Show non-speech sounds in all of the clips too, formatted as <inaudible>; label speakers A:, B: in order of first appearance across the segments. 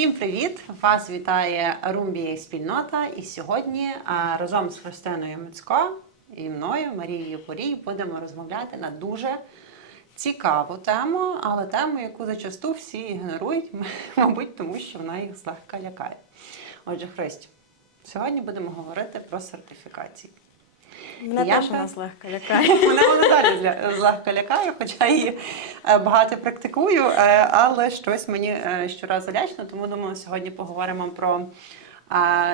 A: Всім привіт! Вас вітає Румбія спільнота. І сьогодні разом з Христиною Мицько і мною, Марією Порій, будемо розмовляти на дуже цікаву тему, але тему, яку зачасту всі ігнорують, <laughs> мабуть, тому що вона їх злегка лякає. Отже, Христю, сьогодні будемо говорити про сертифікації.
B: Мене
A: Я
B: теж нас легко лякає. <laughs>
A: Мене вона далі злегка лякає, хоча її е, багато практикую, е, але щось мені е, щоразу лячно, тому думаю, сьогодні поговоримо про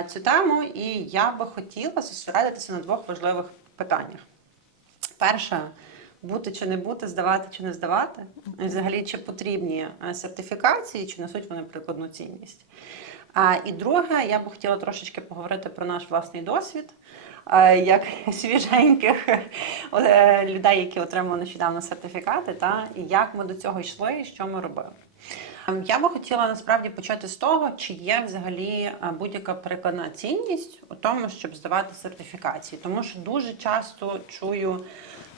A: цю тему. І я би хотіла зосередитися на двох важливих питаннях. Перше, бути чи не бути, здавати чи не здавати. І взагалі, чи потрібні сертифікації, чи несуть вони прикладну цінність. А, і друге, я би хотіла трошечки поговорити про наш власний досвід, як <laughs> свіженьких е, людей, які отримали нещодавно сертифікати, та і як ми до цього йшли, і що ми робили. Ем, Я би хотіла насправді почати з того, чи є взагалі е, будь-яка перекладна цінність у тому, щоб здавати сертифікації, тому що дуже часто чую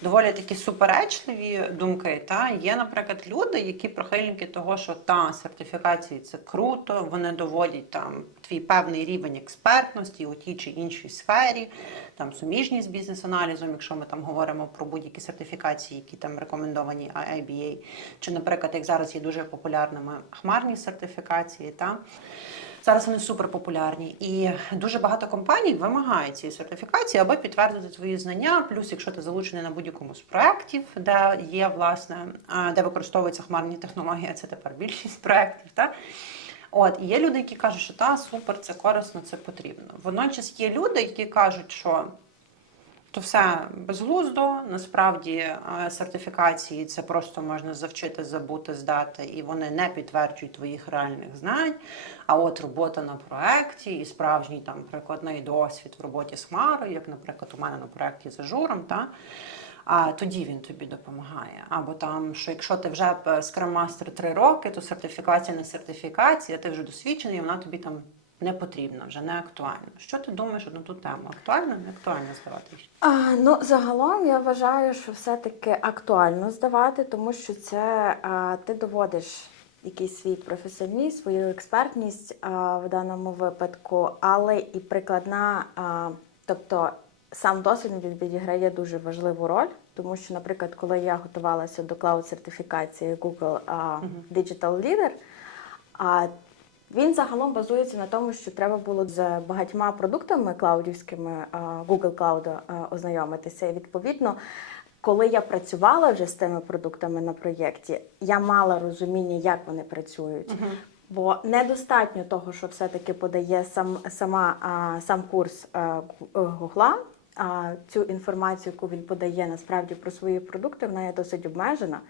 A: доволі такі суперечливі думки. Та є, наприклад, люди, які прихильники того, що та сертифікації це круто, вони доводять там твій певний рівень експертності у тій чи іншій сфері, там суміжність з бізнес-аналізом, якщо ми там говоримо про будь-які сертифікації, які там рекомендовані IBA, чи, наприклад, як зараз є дуже популярними хмарні сертифікації, та Зараз вони суперпопулярні, і дуже багато компаній вимагають цієї сертифікації, аби підтвердити твої знання. Плюс, якщо ти залучений на будь-якому з проєктів, де є власне, де використовуються хмарні технології, це тепер більшість проєктів. Та? От і є люди, які кажуть, що та супер, це корисно, це потрібно. Водночас є люди, які кажуть, що то все безглуздо. Насправді е, сертифікації це просто можна завчити, забути, здати, і вони не підтверджують твоїх реальних знань. А от робота на проєкті і справжній там прикладний досвід в роботі з хмарою, як, наприклад, у мене на проєкті з ажуром, та а тоді він тобі допомагає. Або там, що якщо ти вже Scrum Master 3 роки, то сертифікація не сертифікація, ти вже досвідчений, і вона тобі там не потрібна, вже не актуальна. Що ти думаєш на ту тему? Актуально, не актуально здавати?
B: А, ну, загалом я вважаю, що все-таки актуально здавати, тому що це а, ти доводиш якийсь свій професіоналізм, свою експертність а, в даному випадку, але і прикладна, а, тобто сам досвід відіграє дуже важливу роль, тому що, наприклад, коли я готувалася до клауд-сертифікації Google а, Digital Leader, а, він загалом базується на тому, що треба було з багатьма продуктами клаудівськими Google Cloud ознайомитися. І відповідно, коли я працювала вже з тими продуктами на проєкті, я мала розуміння, як вони працюють. Бо недостатньо того, що все-таки подає сам, сама, а, сам курс а, Гугла. А цю інформацію, яку він подає насправді про свої продукти, вона є досить обмежена.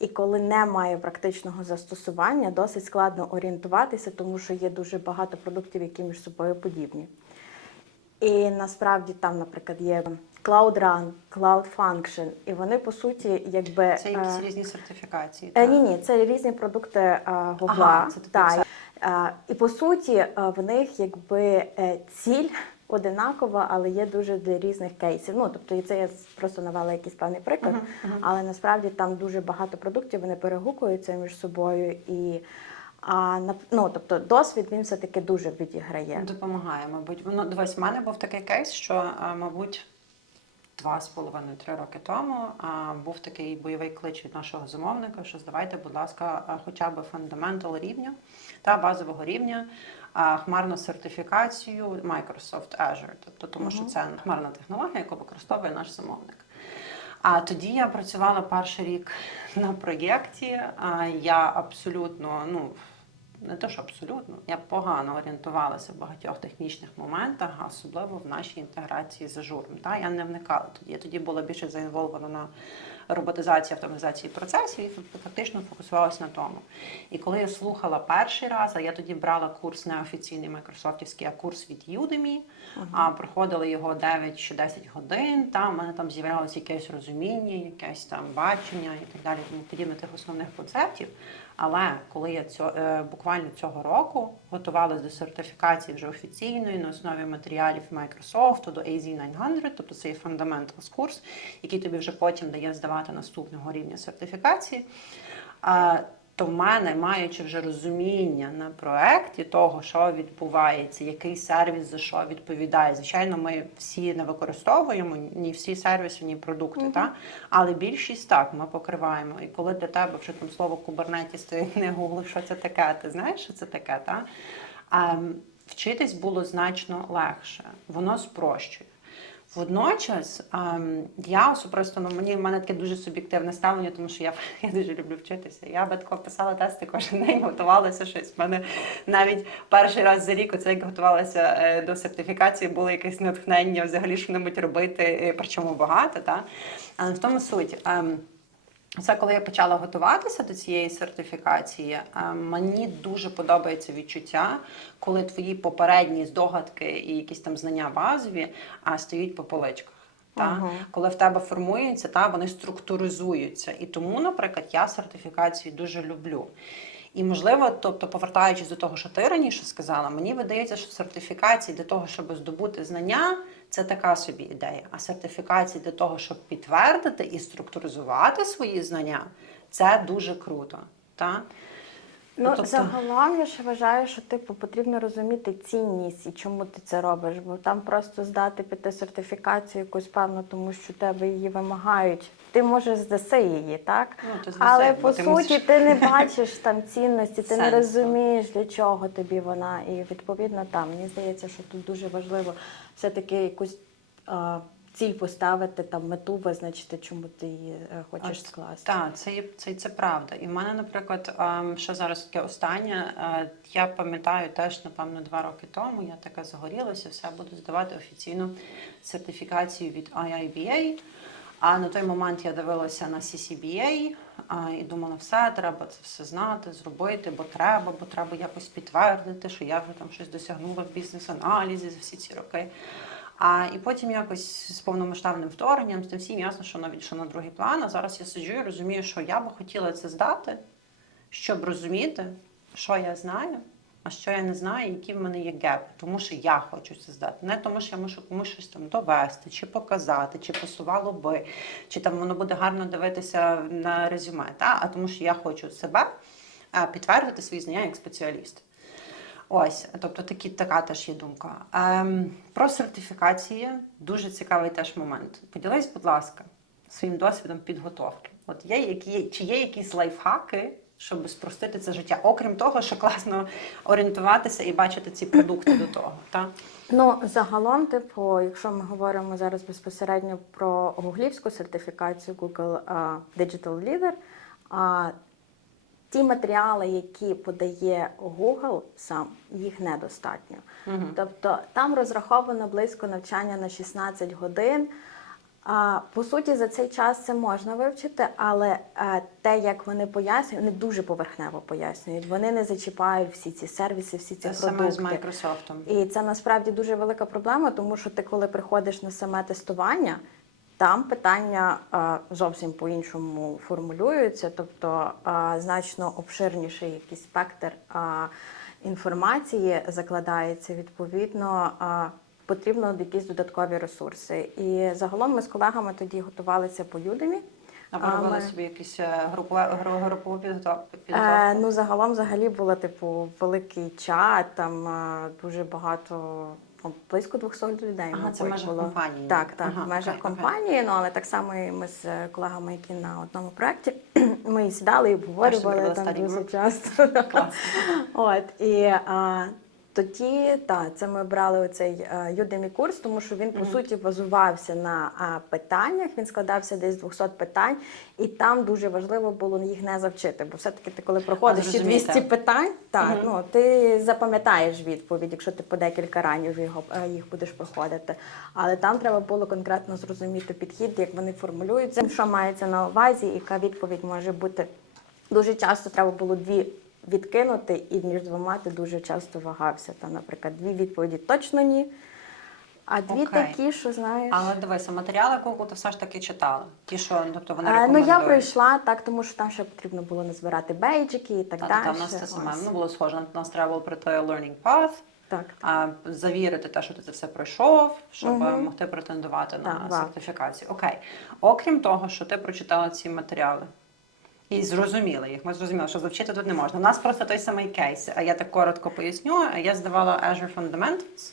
B: І коли немає практичного застосування, досить складно орієнтуватися, тому що є дуже багато продуктів, які між собою подібні. І насправді там, наприклад, є Cloud Run, Cloud Function, і вони по суті, якби
A: Це якісь
B: е,
A: різні сертифікації.
B: Е,
A: так?
B: Ні, ні, це різні продукти е, Гугла.
A: Ага, це
B: Та,
A: це.
B: е, і по суті, е, в них якби е, ціль одинакова, але є дуже для різних кейсів. Ну тобто, і це я просто навела якийсь певний приклад, але насправді там дуже багато продуктів вони перегукуються між собою і. А ну, тобто досвід він все таки дуже відіграє.
A: Допомагає, мабуть. Воно дивись, в мене був такий кейс, що, мабуть, два з половиною три роки тому а, був такий бойовий клич від нашого замовника, що здавайте, будь ласка, хоча б фундаментал рівня та базового рівня. Хмарну сертифікацію Microsoft Azure, тобто тому, що це хмарна технологія, яку використовує наш замовник. А тоді я працювала перший рік на проєкті. Я абсолютно, ну не то, що абсолютно, я погано орієнтувалася в багатьох технічних моментах, особливо в нашій інтеграції з ажуром. Та я не вникала тоді. Я тоді була більше заінволвана на роботизації, автоматизації процесів і фактично фокусувалася на тому. І коли я слухала перший раз, а я тоді брала курс не офіційний майкрософтівський, а курс від Udemy, а проходила його 9 чи 10 годин. Там в мене там з'являлося якесь розуміння, якесь там бачення і так далі, тому подібне тих основних концептів. Але коли я цьо, е, буквально цього року готувалася до сертифікації вже офіційної на основі матеріалів Microsoft до AZ900, тобто це є Fundamentals курс, який тобі вже потім дає здавати наступного рівня сертифікації. То в мене, маючи вже розуміння на проекті того, що відбувається, який сервіс за що відповідає. Звичайно, ми всі не використовуємо ні всі сервіси, ні продукти, та? але більшість так ми покриваємо. І коли для тебе вже там слово Kubernetes, стоїть не гугли, що це таке, ти знаєш, що це таке, та? А, вчитись було значно легше, воно спрощує. Водночас ем, я особисто ну мені в мене таке дуже суб'єктивне ставлення, тому що я, <laughs> я дуже люблю вчитися. Я би тако писала тести кожен <laughs> день, готувалася щось. У мене навіть перший раз за рік, оце як готувалася е, до сертифікації, було якесь натхнення взагалі що-небудь робити, е, причому багато. Та? Але в тому суть. Це коли я почала готуватися до цієї сертифікації, е, мені дуже подобається відчуття, коли твої попередні здогадки і якісь там знання базові стоять по поличках. Та?
B: Ага.
A: Коли в тебе формуються, та, вони структуризуються. І тому, наприклад, я сертифікацію дуже люблю. І можливо, тобто, повертаючись до того, що ти раніше сказала, мені видається, що сертифікації для того, щоб здобути знання, це така собі ідея. А сертифікації для того, щоб підтвердити і структуризувати свої знання, це дуже круто. Та?
B: Ну,
A: тобто-
B: загалом я ще вважаю, що типу потрібно розуміти цінність і чому ти це робиш. Бо там просто здати піти сертифікацію якусь певну, тому що тебе її вимагають. Ти можеш здаси її, так?
A: Ну, ти здаси,
B: Але по
A: ти
B: суті
A: мусиш-
B: ти не бачиш там цінності, ти не розумієш, для чого тобі вона. І відповідно там мені здається, що тут дуже важливо все-таки якусь а, ціль поставити, там мету визначити, чому ти її е, хочеш скласти.
A: Так, це, є- це, це правда. І в мене, наприклад, ем, що зараз таке останнє, е, я пам'ятаю теж, напевно, два роки тому я така загорілася, все буду здавати офіційну сертифікацію від IIBA. А на той момент я дивилася на CCBA і думала, все, треба це все знати, зробити, бо треба, бо треба якось підтвердити, що я вже там щось досягнула в бізнес-аналізі за всі ці роки. А і потім якось з повномасштабним вторгненням, з тим всім ясно, що навіть що на другий план. А зараз я сиджу і розумію, що я би хотіла це здати, щоб розуміти, що я знаю, а що я не знаю, які в мене є гепи. Тому що я хочу це здати. Не тому, що я мушу комусь щось там довести, чи показати, чи посувало би, чи там воно буде гарно дивитися на резюме. Та? А тому, що я хочу себе підтвердити свої знання як спеціаліст. Ось, тобто такі, така теж є думка. Ем, про сертифікації дуже цікавий теж момент. Поділись, будь ласка, своїм досвідом підготовки. От є які, чи є якісь лайфхаки, щоб спростити це життя, окрім того, що класно орієнтуватися і бачити ці продукти до того. Та?
B: Ну, загалом, типу, якщо ми говоримо зараз безпосередньо про гуглівську сертифікацію Google Digital Leader, а, ті матеріали, які подає Google сам, їх недостатньо. Тобто там розраховано близько навчання на 16 годин. А, по суті, за цей час це можна вивчити, але е, те, як вони пояснюють, вони дуже поверхнево пояснюють. Вони не зачіпають всі ці сервіси, всі ці
A: Це саме з Майкрософтом.
B: І це насправді дуже велика проблема, тому що ти, коли приходиш на саме тестування, там питання а, зовсім по-іншому формулюються, тобто а, значно обширніший якийсь спектр а, інформації закладається. Відповідно, а, потрібно якісь додаткові ресурси. І загалом ми з колегами тоді готувалися по Udemy.
A: А ви робили
B: ми-
A: собі якусь е, групове- гру- групову підготовку?
B: Е, ну, загалом взагалі було типу великий чат, там е, дуже багато, ну, близько 200 людей.
A: Ага, це в межах
B: було.
A: компанії.
B: Так, так,
A: Ага,
B: в межах
A: окей, окей.
B: компанії, ну але так само і ми з колегами, які на одному проєкті, <clears throat> ми сідали і обговорювали там дуже часто. <laughs> От і а, тоді так, це ми брали оцей а, Udemy курс, тому що він по суті базувався на питаннях. Він складався десь з 200 питань, і там дуже важливо було їх не завчити. Бо все-таки ти, коли проходиш
A: зрозуміти.
B: 200 питань, так ну ти запам'ятаєш відповідь, якщо ти по декілька ранів його е, їх будеш проходити. Але там треба було конкретно зрозуміти підхід, як вони формулюються, що мається на увазі, яка відповідь може бути. Дуже часто треба було дві відкинути, і між двома ти дуже часто вагався. Там, наприклад, дві відповіді точно ні, а дві
A: Окей.
B: такі, що знаєш.
A: Але дивися, матеріали Google ти все ж таки читала. Ті, що тобто вони
B: Е, ну я пройшла так, тому що там ще потрібно було назбирати бейджики і так
A: Та,
B: далі.
A: та, та, в нас те саме.
B: Ось.
A: Ну, було схоже. У нас треба було пройти learning path,
B: Так.
A: а, завірити те, що ти це все пройшов, щоб
B: Мгм.
A: могти претендувати на
B: Так, вау.
A: сертифікацію. Окей. Окрім того, що ти прочитала ці матеріали, І зрозуміли їх. Ми зрозуміли, що завчити тут не можна. У нас просто той самий кейс. А я так коротко поясню. Я здавала Azure Fundamentals,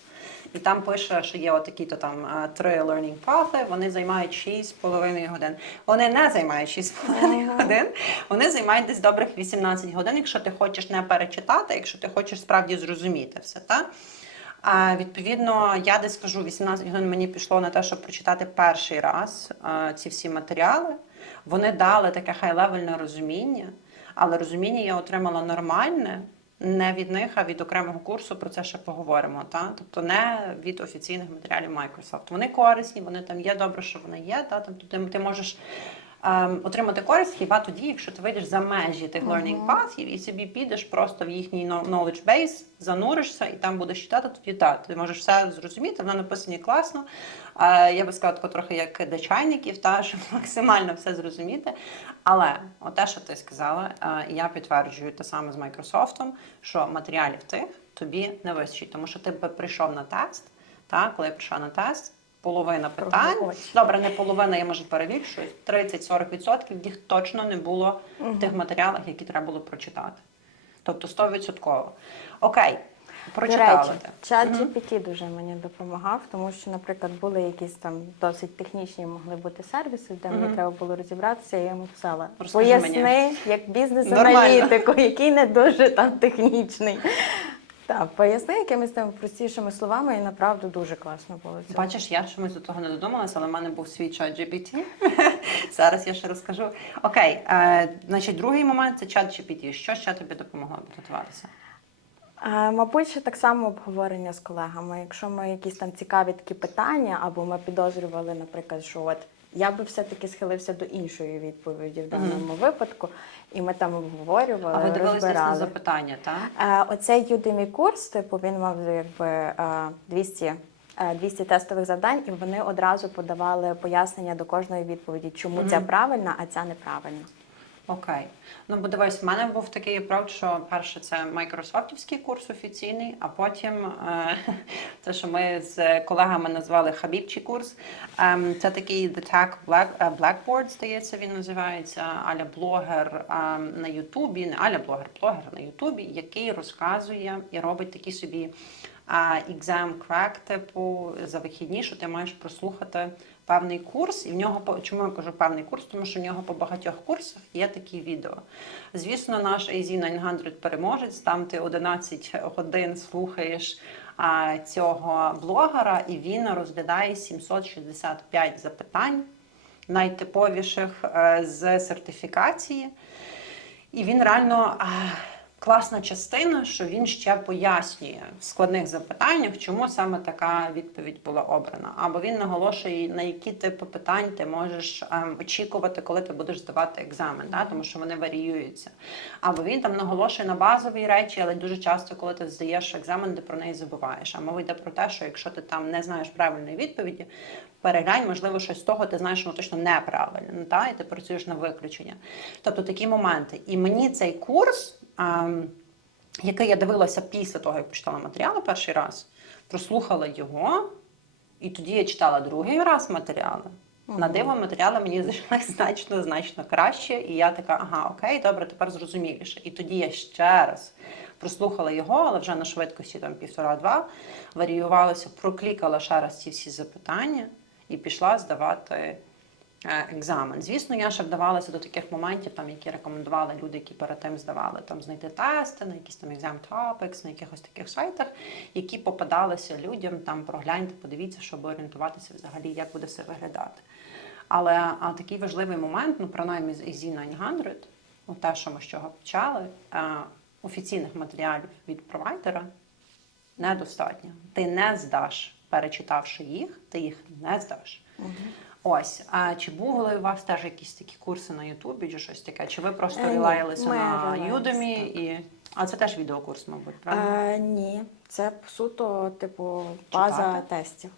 A: і там пише, що є отакі-то там е, три learning paths, вони займають 6,5 годин. Вони не займають 6,5 годин, вони займають десь добрих 18 годин, якщо ти хочеш не перечитати, якщо ти хочеш справді зрозуміти все. Так? А, відповідно, я десь скажу, 18 годин мені пішло на те, щоб прочитати перший раз ці всі матеріали. Вони дали таке хай-левельне розуміння, але розуміння я отримала нормальне. Не від них, а від окремого курсу про це ще поговоримо. Та? Тобто не від офіційних матеріалів Microsoft. Вони корисні, вони там є, добре, що вони є. Та? Тобто ти, ти можеш отримати користь хіба тоді, якщо ти вийдеш за межі тих learning pathів і собі підеш просто в їхній knowledge base, зануришся і там будеш читати, тоді так. Ти можеш все зрозуміти, воно написані класно. Е, я би сказала, тако трохи як для чайників, та, щоб <laughs> максимально все зрозуміти. Але от те, що ти сказала, е, я підтверджую те саме з Microsoft, що матеріалів тих тобі не вистачить, тому що ти би прийшов на тест, та, коли я прийшла на тест, половина питань. Добре, не половина, я може перебільшую, 30-40% їх точно не було в тих матеріалах, які треба було прочитати. Тобто 100%. Окей,
B: До
A: прочитали
B: речі, чат GPT дуже мені допомагав, тому що, наприклад, були якісь там досить технічні могли бути сервіси, де мені треба було розібратися, я йому писала.
A: Розкажи
B: Поясни, як <laughs> бізнес-аналітику, який не дуже там технічний. Так, поясни якимись там простішими словами, і направду дуже класно було. це.
A: Бачиш, я чомусь до того не додумалася, але в мене був свій чат GPT. <laughs> Зараз я ще розкажу. Окей, е, значить, другий момент це чат GPT. Що ще тобі допомогло підготуватися?
B: Е, Мабуть, ще так само обговорення з колегами. Якщо ми якісь там цікаві такі питання, або ми підозрювали, наприклад, що от я би все-таки схилився до іншої відповіді в даному випадку, і ми там обговорювали,
A: А ви дивилися на запитання, так?
B: Е, Оцей Udemy курс, типу, він мав якби е, 200, е, 200 тестових завдань, і вони одразу подавали пояснення до кожної відповіді, чому ця правильна, а ця неправильна.
A: Окей. Ну, бо дивись, в мене був такий approach, що перше це майкрософтівський курс офіційний, а потім е, <laughs> те, що ми з колегами назвали Хабібчий курс. Ем, це такий The Tech Black, е, Blackboard, здається, він називається, аля блогер ем, на Ютубі, не аля блогер, блогер на Ютубі, який розказує і робить такі собі а, exam crack, типу, за вихідні, що ти маєш прослухати певний курс, і в нього чому я кажу певний курс, тому що в нього по багатьох курсах є такі відео. Звісно, наш AZ900 переможець, там ти 11 годин слухаєш цього блогера, і він розглядає 765 запитань найтиповіших е, з сертифікації. І він реально класна частина, що він ще пояснює в складних запитаннях, чому саме така відповідь була обрана. Або він наголошує, на які типи питань ти можеш ем, очікувати, коли ти будеш здавати екзамен, да? тому що вони варіюються. Або він там наголошує на базові речі, але дуже часто, коли ти здаєш екзамен, ти про неї забуваєш. А мова йде про те, що якщо ти там не знаєш правильної відповіді, переглянь, можливо, щось з того ти знаєш, що точно неправильно, та? і ти працюєш на виключення. Тобто такі моменти. І мені цей курс, який я дивилася після того, як прочитала матеріали перший раз, прослухала його, і тоді я читала другий раз матеріали. На диво матеріали мені зайшли <laughs> значно значно краще, і я така, ага, окей, добре, тепер зрозуміліше. І тоді я ще раз прослухала його, але вже на швидкості там півтора-два, варіювалася, проклікала ще раз ці всі запитання і пішла здавати екзамен. Звісно, я ще вдавалася до таких моментів, там, які рекомендували люди, які перед тим здавали, там знайти тести на якісь там exam topics, на якихось таких сайтах, які попадалися людям. Там прогляньте, подивіться, щоб орієнтуватися взагалі, як буде все виглядати. Але а, такий важливий момент, ну принаймні з AZ900, ну, те, що ми з чого почали, е, офіційних матеріалів від провайдера недостатньо. Ти не здаш, перечитавши їх, ти їх не здаш. Ось, а чи були у вас теж якісь такі курси на Ютубі, чи щось таке? Чи ви просто
B: Е,
A: релаїлися на
B: релаїлися,
A: і. А це теж відеокурс, мабуть, правильно?
B: Е, ні, це суто, типу, база
A: Читати?
B: тестів.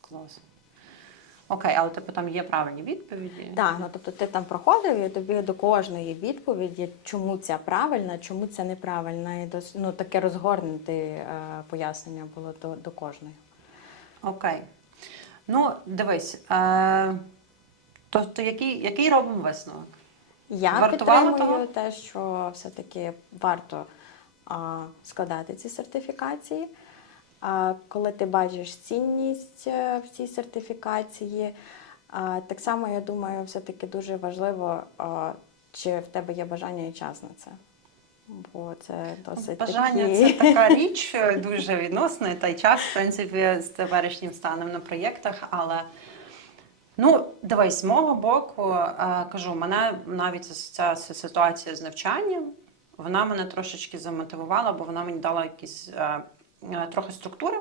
A: Клас. Окей, але типу там є правильні відповіді.
B: Так, ну тобто ти там проходив і тобі до кожної відповіді, чому ця правильна, чому ця неправильна, і дос, ну, таке розгорнуте е, пояснення було до, до кожної.
A: Окей. Ну, дивись. Е, тобто, який, який робимо висновок?
B: Я
A: Вартувало
B: підтримую
A: того?
B: те, що все-таки варто а, складати ці сертифікації. А, коли ти бачиш цінність е, в цій сертифікації, а, так само я думаю, все-таки дуже важливо, а, чи в тебе є бажання і час на це. Бо це досить
A: Бажання
B: такі...
A: це така <laughs> річ е, дуже відносна, та й час, в принципі, з теперішнім станом на проєктах, але. Ну, дивись, з мого боку, е, кажу, мене навіть ця ситуація з навчанням, вона мене трошечки замотивувала, бо вона мені дала якісь е, трохи структури,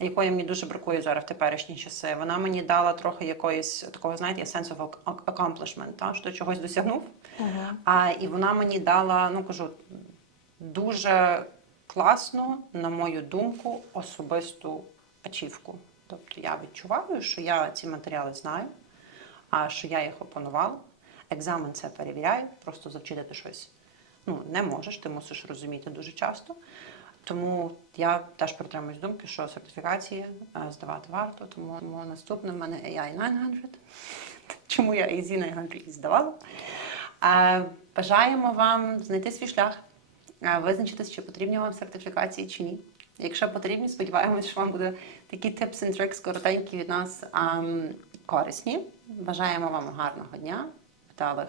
A: якої мені дуже бракує зараз в теперішні часи. Вона мені дала трохи якоїсь такого, знаєте, sense of accomplishment, та, що чогось досягнув.
B: Мгм.
A: А, і вона мені дала, ну кажу, дуже класну, на мою думку, особисту ачівку. Тобто я відчуваю, що я ці матеріали знаю, а що я їх опанувала. Екзамен це перевіряє, просто завчити щось ну, не можеш, ти мусиш розуміти дуже часто. Тому я теж притримуюсь думки, що сертифікації е, здавати варто. Тому, наступне в мене AI 900. <laughs> Чому я AZ 900 і здавала? Е, Бажаємо вам знайти свій шлях, е, визначитись, чи потрібні вам сертифікації чи ні. Якщо потрібні, сподіваємось, що вам буде такі tips and tricks коротенькі від нас ем, корисні. Бажаємо вам гарного дня, вдалих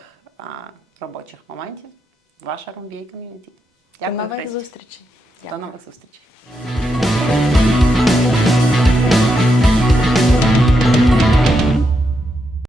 A: робочих моментів. Ваша Ромбій ком'юніті.
B: До нових зустрічей.
A: До нових зустрічей.